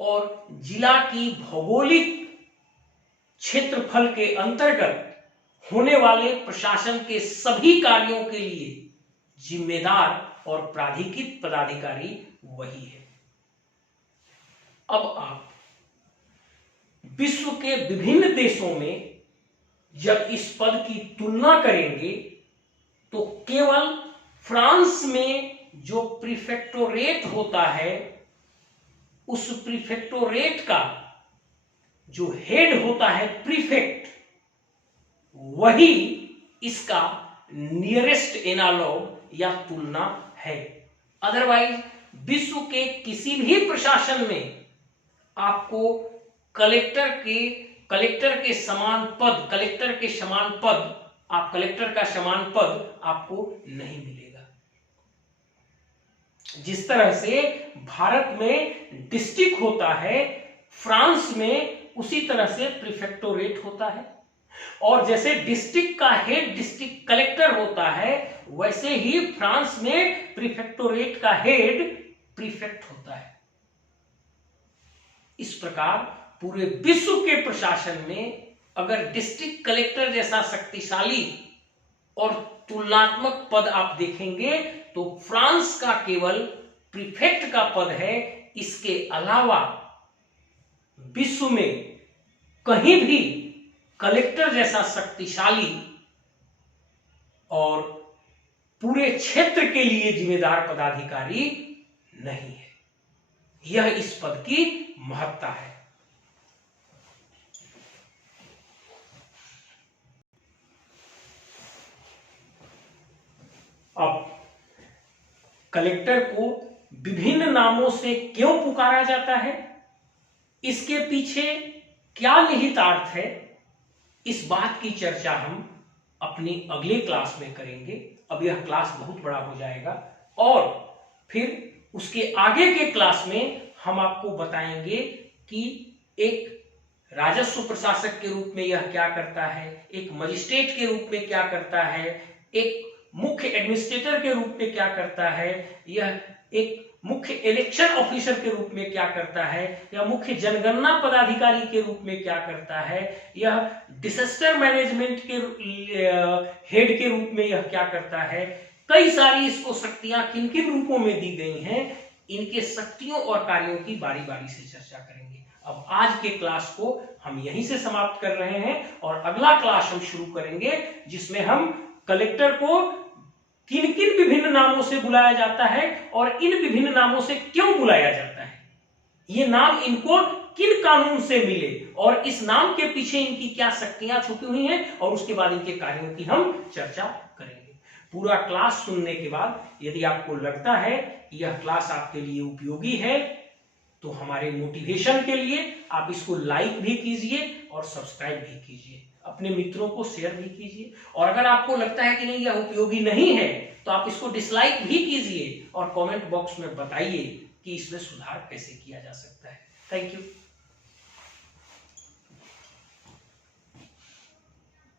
और जिला की भौगोलिक क्षेत्रफल के अंतर्गत होने वाले प्रशासन के सभी कार्यों के लिए जिम्मेदार और प्राधिकृत पदाधिकारी वही है। अब आप विश्व के विभिन्न देशों में जब इस पद की तुलना करेंगे तो केवल फ्रांस में जो प्रीफेक्टोरेट होता है, उस प्रीफेक्टोरेट का जो हेड होता है प्रीफेक्ट, वही इसका नियरेस्ट एनालॉग या तुलना है। अदरवाइज विश्व के किसी भी प्रशासन में आपको कलेक्टर के समान पद, कलेक्टर का समान पद आपको नहीं मिलेगा। जिस तरह से भारत में डिस्ट्रिक्ट होता है, फ्रांस में उसी तरह से प्रीफेक्टोरेट होता है, और जैसे डिस्ट्रिक्ट का हेड डिस्ट्रिक्ट कलेक्टर होता है, वैसे ही फ्रांस में प्रीफेक्टोरेट का हेड प्रीफेक्ट होता है। इस प्रकार पूरे विश्व के प्रशासन में अगर डिस्ट्रिक्ट कलेक्टर जैसा शक्तिशाली और तुलनात्मक पद आप देखेंगे तो फ्रांस का केवल प्रीफेक्ट का पद है। इसके अलावा विश्व में कहीं भी कलेक्टर जैसा शक्तिशाली और पूरे क्षेत्र के लिए जिम्मेदार पदाधिकारी नहीं है। यह इस पद की महत्ता है। अब कलेक्टर को विभिन्न नामों से क्यों पुकारा जाता है, इसके पीछे क्या निहितार्थ है, इस बात की चर्चा हम अपनी अगले क्लास में करेंगे। अब यह क्लास बहुत बड़ा हो जाएगा और फिर उसके आगे के क्लास में हम आपको बताएंगे कि एक राजस्व प्रशासक के रूप में यह क्या करता है, एक मजिस्ट्रेट के रूप में क्या करता है, एक मुख्य एडमिनिस्ट्रेटर के रूप में क्या करता है, यह एक मुख्य इलेक्शन ऑफिसर के रूप में क्या करता है, या मुख्य जनगणना पदाधिकारी के रूप में क्या करता है, यह डिजास्टर मैनेजमेंट के हेड के रूप में यह क्या करता है। कई सारी इसको शक्तियां किन किन रूपों में दी गई हैं, इनके शक्तियों और कार्यों की बारी बारी से चर्चा करेंगे। अब आज के क्लास को हम यहीं से समाप्त कर रहे हैं और अगला क्लास हम शुरू करेंगे जिसमें हम कलेक्टर को किन किन विभिन्न नामों से बुलाया जाता है और इन विभिन्न नामों से क्यों बुलाया जाता है, ये नाम इनको किन कानून से मिले और इस नाम के पीछे इनकी क्या शक्तियां छुपी हुई हैं, और उसके बाद इनके कार्यों की हम चर्चा करेंगे। पूरा क्लास सुनने के बाद यदि आपको लगता है कि यह क्लास आपके लिए उपयोगी है तो हमारे मोटिवेशन के लिए आप इसको लाइक भी कीजिए और सब्सक्राइब भी कीजिए, अपने मित्रों को शेयर भी कीजिए। और अगर आपको लगता है कि नहीं यह उपयोगी नहीं है तो आप इसको डिसलाइक भी कीजिए और कमेंट बॉक्स में बताइए कि इसमें सुधार कैसे किया जा सकता है। Thank you.